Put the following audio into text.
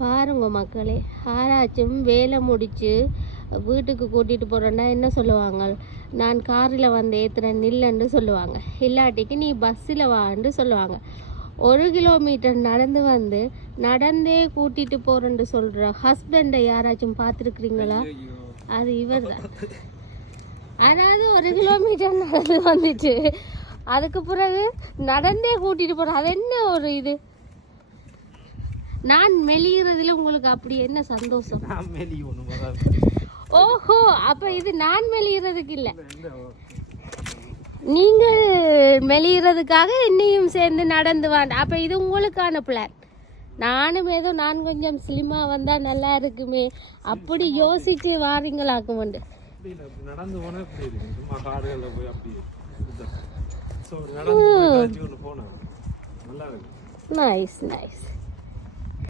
பாருங்க மக்களே, யாராச்சும் வேலை முடிச்சு வீட்டுக்கு கூட்டிகிட்டு போகிறேன்னா என்ன சொல்லுவாங்க, நான் காரில் வந்து ஏற்றுறேன் நில்லுன்னு சொல்லுவாங்க, இல்லாட்டிக்கு நீ பஸ்ஸில் வான்னு சொல்லுவாங்க. 1 கிலோமீட்டர் நடந்து வந்து நடந்தே கூட்டிகிட்டு போகிறேன்னு சொல்கிற ஹஸ்பண்டை யாராச்சும் பார்த்துருக்குறீங்களா? அது இவர் தான். அதாவது 1 கிலோமீட்டர் நடந்து வந்துட்டு அதுக்கு பிறகு நடந்தே கூட்டிகிட்டு போகிறேன், அது என்ன ஒரு இது? நான் மெலிகிறதுல உங்களுக்கு அப்படி என்ன சந்தோஷம்? ஓஹோ, அப்ப இது நான் மெலிகிறதுக்கு இல்ல, நீங்கள் மெலிகிறதுக்காக என்னையும் சேர்ந்து நடந்து வாங்க. அப்ப இது உங்களுக்கான பிளான். நானும் ஏதோ நான் கொஞ்சம் ஸ்லிமா வந்தா நல்லா இருக்குமே அப்படி யோசிச்சு வாரீங்களாக்கும் உண்டு. நடந்து போனா எப்படி இருக்கு? சும்மா காடுகள்ல போய் அப்படி நைஸ் நைஸ்.